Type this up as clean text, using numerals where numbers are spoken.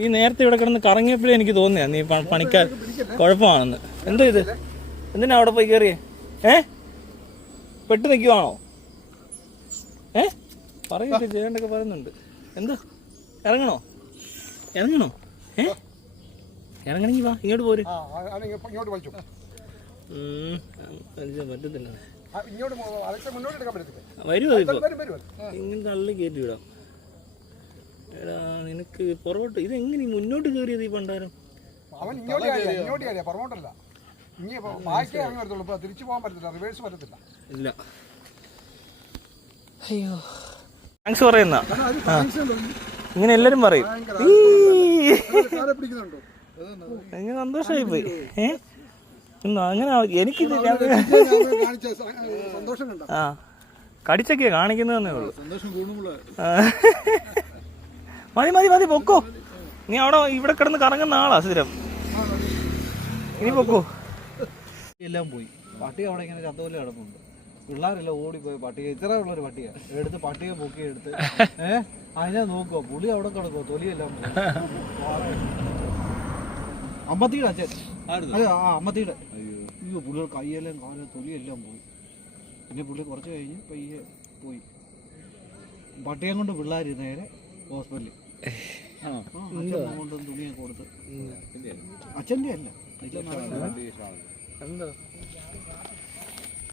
ഈ നേരത്തെ ഇവിടെ കിടന്ന് കറങ്ങിയപ്പോഴേ എനിക്ക് തോന്നിയാ നീ പണിക്കാർ കുഴപ്പമാണെന്ന്. എന്തോ ഇത്, എന്തിനാ അവിടെ പോയി കയറിയേ? പെട്ട് നിൽക്കുവാണോ? പറയൊക്കെ ചെയ്യേണ്ടൊക്കെ പറയുന്നുണ്ട്. എന്താ ഇറങ്ങണോ? ഇറങ്ങണമെങ്കിൽ വാ, ഇങ്ങോട്ട് പോര്. പറ്റത്തില്ല, വരുമോ ഇപ്പൊ? ഇങ്ങനെ തള്ളി കയറ്റി വിടാം. എടാ നിനക്ക് പുറകോട്ട് ഇതെങ്ങനെ മുന്നോട്ട് കയറിയത്? ഈ പണ്ടാരം ഇല്ല. അയ്യോ താങ്ക്സ് പറയുന്ന ഇങ്ങനെ എല്ലാരും പറയും. അങ്ങനെ സന്തോഷമായി പോയി. അങ്ങനെ എനിക്കിത് ആ കടിച്ചൊക്കെയാ കാണിക്കുന്നതന്നേ ഉള്ളു. മതി പൊക്കോ. നീ അവിടെ ഇവിടെ കിടന്ന് കറങ്ങുന്ന ആളാ സ്ഥിരം. ഇനി പൊക്കോ. എല്ലാം പോയി. പട്ടി അവിടെ ഇങ്ങനെ ചത്തോലെ കിടപ്പുണ്ട്. പിള്ളേരെല്ലാം ഓടിപ്പോയി. പട്ടിക ഇത്ര ഉള്ളൊരു പട്ടിക എടുത്ത് പട്ടിക പൊക്കി എടുത്ത് അതിനെ നോക്കുവോ. പുളി അവിടെ കിടക്കുവോ. തൊലിയെല്ലാം അമ്മത്തിയുടെ അച്ഛൻ. അതെ അമ്മത്തിയുടെ. അയ്യോ പുള്ളിയുടെ കൈയെല്ലാം കാലും തൊലിയെല്ലാം പോയി. പിന്നെ പുള്ളി കുറച്ച് കഴിഞ്ഞ് പയ്യെ പോയി. പട്ടിയെ കൊണ്ട് പിള്ളേർ നേരെ ഹോസ്പിറ്റലിൽ കൊണ്ടുവന്ന് തുണിയൊക്കെ കൊടുത്ത്. അച്ഛൻ്റെ അല്ല.